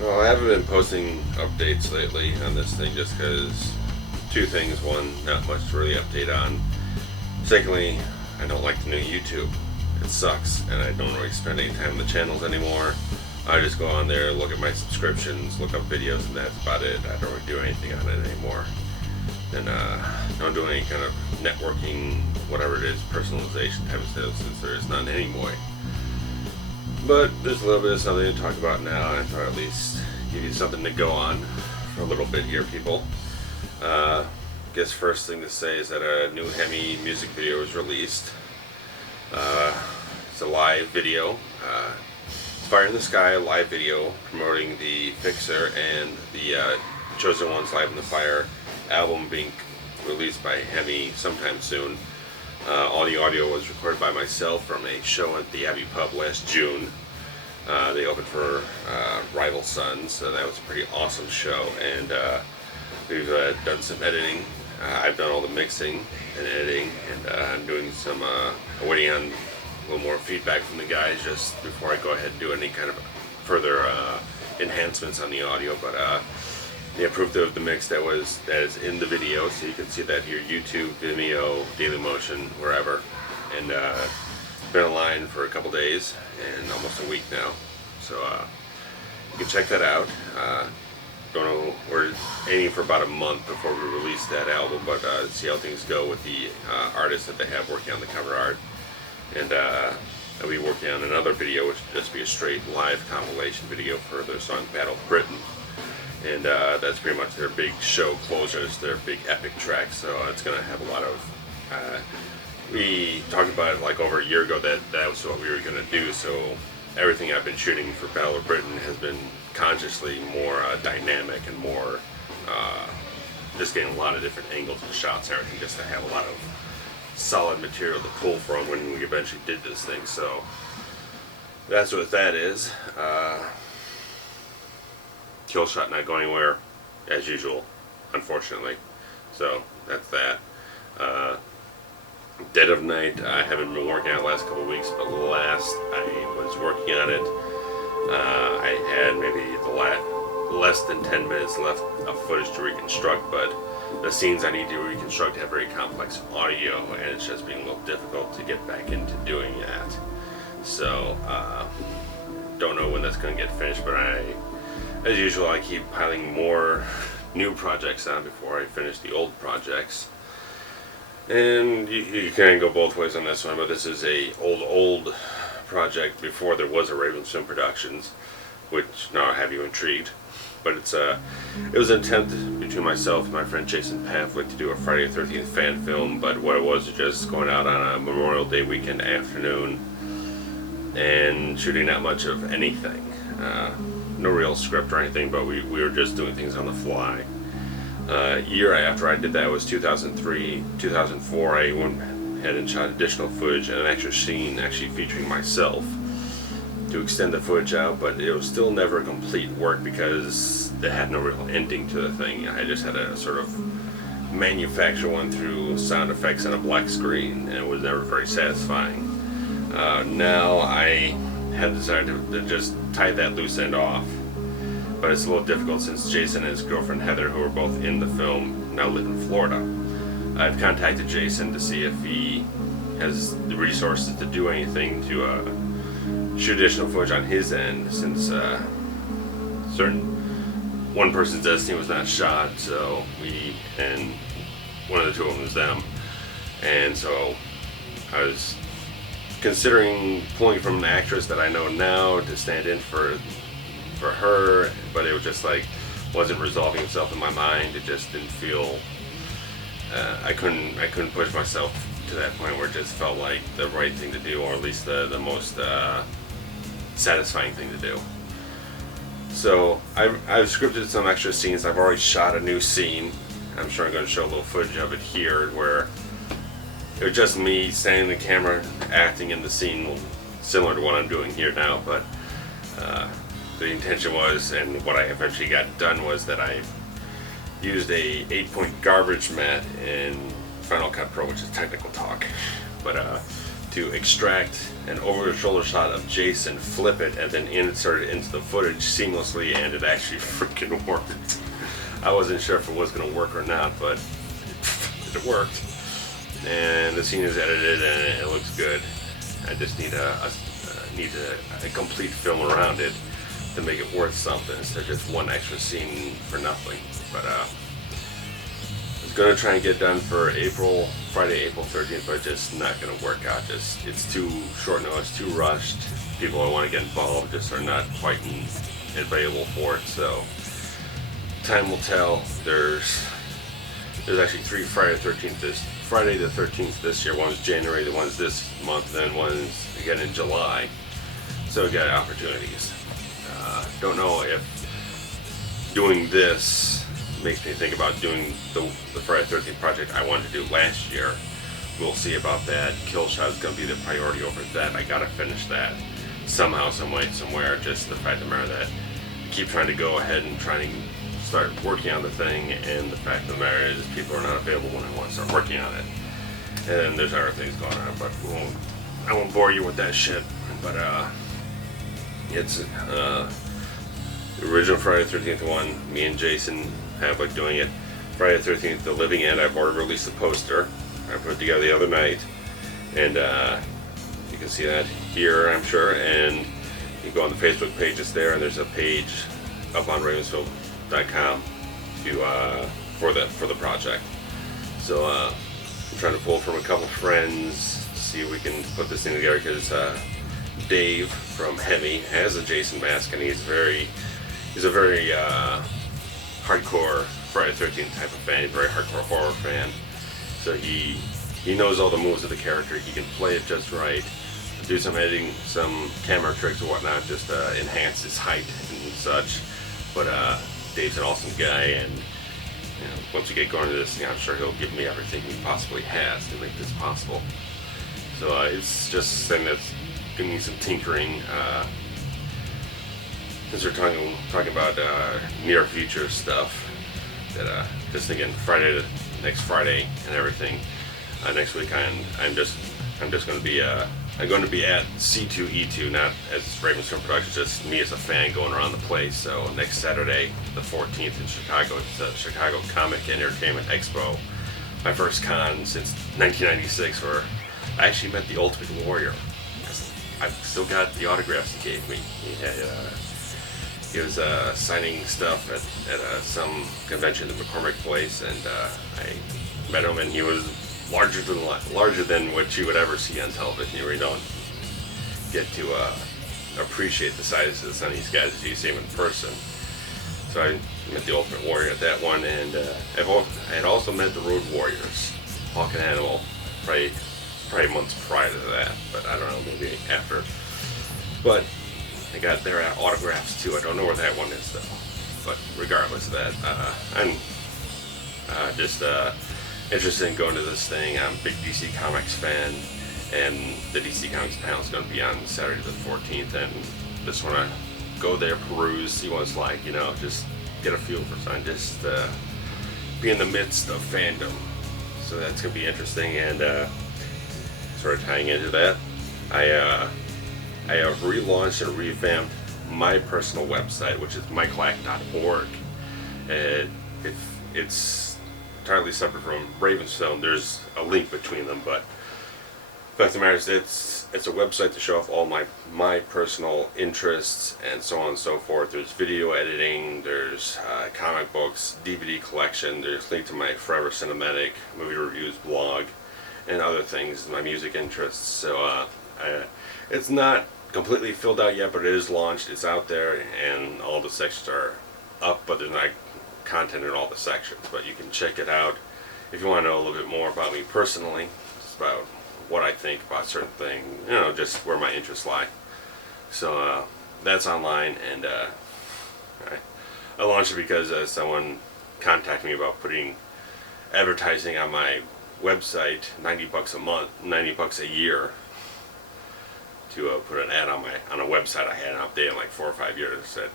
Well, I haven't been posting updates lately on this thing just because two things. One, not much to really update on. Secondly, I don't like the new YouTube. It sucks, and I don't really spend any time on the channels anymore. I just go on there, look at my subscriptions, look up videos, and that's about it. I don't really do anything on it anymore. And don't do any kind of networking, whatever it is, personalization type of stuff, since there is none anymore. But there's a little bit of something to talk about now. I thought at least give you something to go on for a little bit here, people. Guess first thing to say is that a new HEMI music video was released. It's a live video. Fire in the Sky live video promoting the Fixer and the Chosen Ones Live in the Fire album being released by HEMI sometime soon. All the audio was recorded by myself from a show at the Abbey Pub last June. They opened for Rival Sons, so that was a pretty awesome show, and we've done some editing. I've done all the mixing and editing, and I'm doing some waiting on a little more feedback from the guys just before I go ahead and do any kind of further enhancements on the audio. But they approved of the mix that is in the video, so you can see that here: YouTube, Vimeo, Dailymotion, wherever. And been online for a couple days and almost a week now, so you can check that out. Don't know, we're aiming for about a month before we release that album, but see how things go with the artists that they have working on the cover art. And I'll be working on another video, which will just be a straight live compilation video for their song Battle of Britain. And that's pretty much their big show closers, their big epic track, so it's going to have a lot of... we talked about it like over a year ago that was what we were going to do, so everything I've been shooting for Battle of Britain has been consciously more dynamic and more just getting a lot of different angles and shots and everything, just to have a lot of solid material to pull from when we eventually did this thing. So that's what that is. Kill shot not going anywhere as usual, unfortunately. So that's that. Dead of Night, I haven't been working on it the last couple of weeks, but last I was working on it, I had maybe less than 10 minutes left of footage to reconstruct, but the scenes I need to reconstruct have very complex audio, and it's just being a little difficult to get back into doing that. So, don't know when that's going to get finished, but as usual, I keep piling more new projects on before I finish the old projects. And you can go both ways on this one, but this is a old project before there was a RavensFilm Productions, which now have you intrigued. But it was an attempt between myself and my friend Jason Pavlik to do a Friday the 13th fan film, but what it was just going out on a Memorial Day weekend afternoon and shooting not much of anything. No real script or anything, but we were just doing things on the fly. A year after I did that was 2003, 2004. I went ahead and shot additional footage and an extra scene actually featuring myself to extend the footage out, but it was still never a complete work because they had no real ending to the thing. I just had to sort of manufacture one through sound effects on a black screen, and it was never very satisfying. Now I have decided to just tie that loose end off. But it's a little difficult since Jason and his girlfriend Heather, who are both in the film, now live in Florida. I've contacted Jason to see if he has the resources to do anything to shoot additional footage on his end, since one person's Destiny was not shot, so and one of the two of them was them. And so I was considering pulling from an actress that I know now to stand in for her, but it was just like wasn't resolving itself in my mind. It just didn't feel I couldn't push myself to that point where it just felt like the right thing to do, or at least the most satisfying thing to do. So I've scripted some extra scenes. I've already shot a new scene. I'm sure I'm going to show a little footage of it here, where it was just me standing in the camera acting in the scene, similar to what I'm doing here now, but the intention was, and what I eventually got done, was that I used a 8-point garbage mat in Final Cut Pro, which is technical talk. But to extract an over-the-shoulder shot of Jason, flip it, and then insert it into the footage seamlessly, and it actually freaking worked. I wasn't sure if it was going to work or not, but it worked. And the scene is edited and it looks good. I just need a complete film around it to make it worth something instead of just one extra scene for nothing. But I was gonna try and get done for Friday, April 13th, but just not gonna work out. Just it's too short notice, too rushed. People who want to get involved just are not quite available for it. So time will tell. There's actually 3 Friday the 13th this year. One's January, the one's this month, then one's again in July. So we got opportunities. Don't know if doing this makes me think about doing the Friday the 13th project I wanted to do last year. We'll see about that. Kill Shot is going to be the priority over that. I got to finish that somehow, some way, somewhere. Just the fact of the matter that I keep trying to go ahead and trying to start working on the thing, and the fact of the matter is people are not available when I want to start working on it. And then there's other things going on, but I won't bore you with that shit. But it's the original Friday the 13th one. Me and Jason have like doing it. Friday the 13th, The Living End. I've already released the poster. I put it together the other night, and you can see that here, I'm sure. And you go on the Facebook page, it's there, and there's a page up on RavensFilm.com for the project. So I'm trying to pull from a couple friends to see if we can put this thing together, because Dave from HEMI has a Jason mask, and he's a very hardcore Friday the 13th type of fan, very hardcore horror fan. So he knows all the moves of the character. He can play it just right, do some editing, some camera tricks or whatnot, just enhance his height and such. But Dave's an awesome guy, and once we get going to this thing, I'm sure he'll give me everything he possibly has to make this possible. So it's just something that's giving me some tinkering. Since we're talking about near future stuff, that just thinking next Friday and everything. Next week I'm just going to be I'm going to be at C2E2, not as RavensFilm Productions, just me as a fan going around the place. So next Saturday, the 14th in Chicago, it's the Chicago Comic and Entertainment Expo. My first con since 1996, where I actually met the Ultimate Warrior. I've still got the autographs he gave me. He was signing stuff at some convention in the McCormick Place, and I met him, and he was larger than what you would ever see on television. You really don't get to appreciate the sizes of some of these guys as you see them in person. So I met the Ultimate Warrior at that one, and I had also met the Road Warriors, Hawk and Animal, probably months prior to that, but I don't know, maybe after. But I got their autographs too. I don't know where that one is though. But regardless of that, I'm just interested in going to this thing. I'm a big DC Comics fan, and the DC Comics panel is going to be on Saturday the 14th, and just want to go there, peruse, see what it's like, just get a feel for something, just be in the midst of fandom. So that's going to be interesting, and sort of tying into that, I have relaunched and revamped my personal website, which is MacLeod.org. It's entirely separate from RavensFilm. There's a link between them, but the fact of the matter is it's a website to show off all my personal interests and so on and so forth. There's video editing, there's comic books, DVD collection, there's a link to my Forever Cinematic movie reviews blog, and other things, my music interests. So it's not completely filled out yet, but it is launched, it's out there, and all the sections are up, but there's not content in all the sections. But you can check it out if you want to know a little bit more about me personally, just about what I think about certain things, just where my interests lie. So that's online, and I launched it because someone contacted me about putting advertising on my website, $90 a month, $90 a year, to put an ad on a website I hadn't updated in like 4 or 5 years. I said,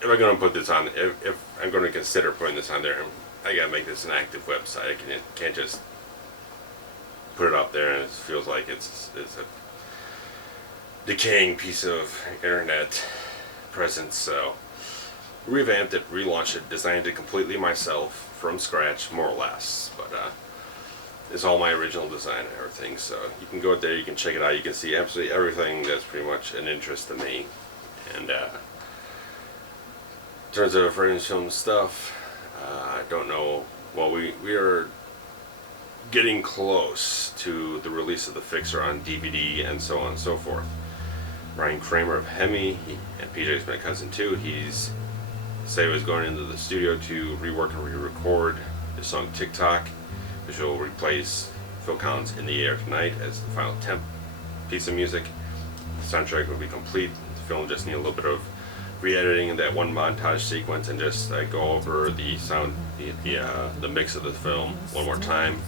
if I'm going to put this on, if I'm going to consider putting this on there, I got to make this an active website. I can't just put it out there, and it feels like it's a decaying piece of internet presence. So revamped it, relaunched it, designed it completely myself from scratch, more or less. But it's all my original design and everything. So you can go out there, you can check it out, you can see absolutely everything that's pretty much an interest to me. And in terms of RavensFilm stuff, I don't know. Well, we are getting close to the release of The Fixer on DVD and so on and so forth. Brian Kramer of HEMI, and PJ's my cousin too, he's said he was going into the studio to rework and re-record the song TikTok, which will replace Phil Collins' In the Air Tonight as the final temp piece of music. The soundtrack will be complete. The film just need a little bit of re-editing in that one montage sequence, and just go over the sound, the mix of the film one more time,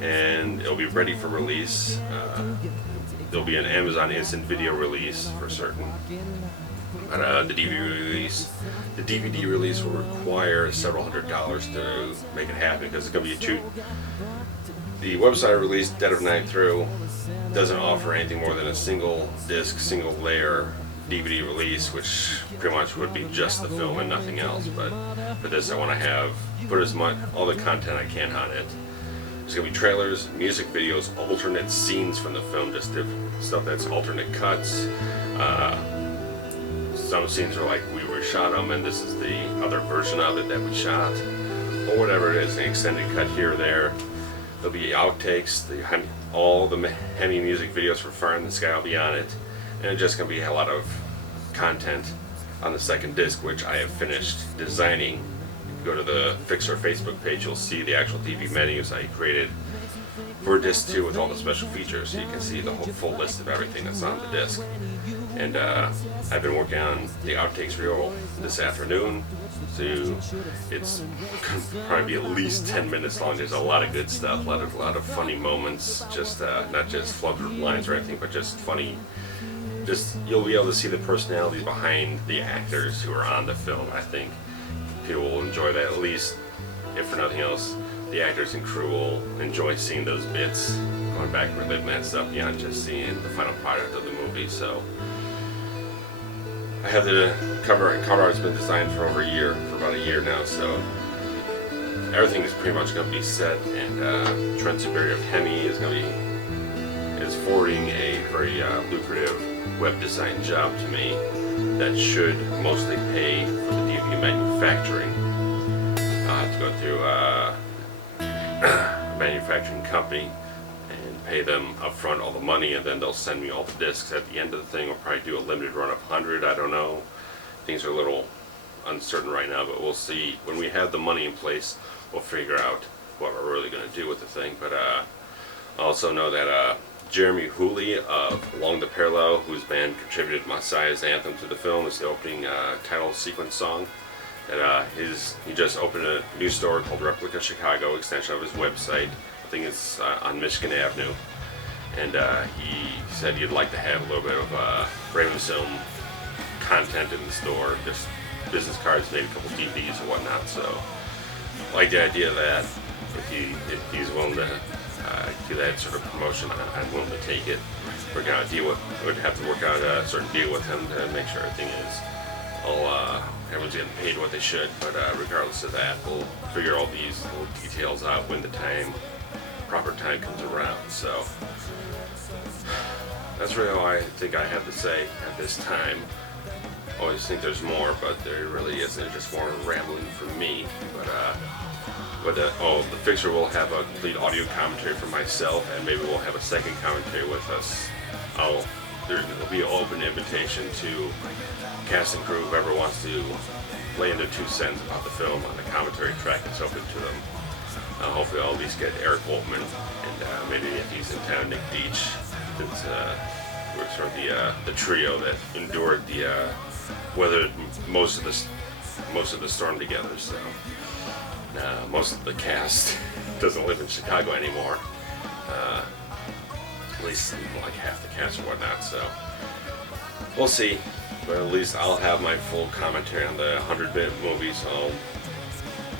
and it'll be ready for release. There'll be an Amazon Instant Video release for certain, but the DVD release will require several $100s to make it happen, because it's going to be the website release, Dead of Night Through, doesn't offer anything more than a single disc, single layer DVD release, which pretty much would be just the film and nothing else. But for this, I want to put as much, all the content I can on it. There's going to be trailers, music videos, alternate scenes from the film, just stuff that's alternate cuts. Some scenes are like we shot them, and this is the other version of it that we shot, or whatever it is, an extended cut here or there. There'll be outtakes, all the HEMI music videos for Fire in the Sky will be on it, and it's just going to be a lot of content on the second disc, which I have finished designing. If you go to the Fixer Facebook page, you'll see the actual TV menus I created for disc 2 with all the special features, so you can see the whole full list of everything that's on the disc. And I've been working on the outtakes reel this afternoon, so it's probably be at least 10 minutes long. There's a lot of good stuff, a lot of funny moments, just not just flubber lines or anything, but just funny. Just, you'll be able to see the personalities behind the actors who are on the film. I think people will enjoy that, at least, if for nothing else. The actors and crew will enjoy seeing those bits, going back and reliving that stuff beyond just seeing the final product of the movie. So I have the cover, and cover art's been designed for over a year, for about a year now, so everything is pretty much going to be set. And Trent Zuberi of HEMI is forwarding a very lucrative web design job to me that should mostly pay for the DVD manufacturing. I'll have to go through a manufacturing company and pay them upfront all the money, and then they'll send me all the discs at the end of the thing. We'll probably do a limited run of 100, I don't know. Things are a little uncertain right now, but we'll see. When we have the money in place, we'll figure out what we're really going to do with the thing. But I also know that Jeremy Hooley of Along the Parallel, whose band contributed Messiah's anthem to the film, is the opening title sequence song. And he just opened a new store called Replica Chicago, extension of his website. I think it's on Michigan Avenue. And he said he'd like to have a little bit of RavensFilm content in the store, just business cards, maybe a couple DVDs or whatnot. So I like the idea of that. If he's willing to do that sort of promotion, I'm willing to take it. We'd have to work out a certain deal with him to make sure everything is all, everyone's getting paid what they should. But regardless of that, we'll figure all these little details out when the proper time comes around. So that's really all I think I have to say at this time. Always think there's more, but there really isn't. It's just more rambling from me. But the Fixer will have a complete audio commentary for myself, and maybe we'll have a second commentary with us. There'll be an open invitation to cast and crew, whoever wants to lay into 2 cents about the film on the commentary track. It's open to them. Hopefully I'll at least get Eric Woltman, and maybe if he's in town, Nick Beach. Since we're sort of the trio that endured weathered most of the storm together. So most of the cast doesn't live in Chicago anymore. At least like half the cast or whatnot. So we'll see. But at least I'll have my full commentary on the 100-minute movie, so I'll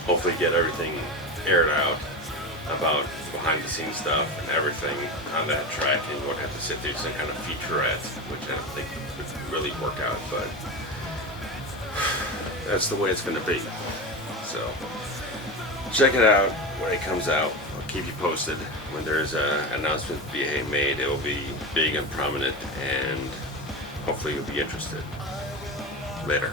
hopefully get everything aired out about behind the scenes stuff and everything on that track, and you won't have to sit through some kind of featurette, which I don't think would really work out, but that's the way it's going to be. So check it out when it comes out. I'll keep you posted when there's an announcement being made. It will be big and prominent, and hopefully you'll be interested. Later.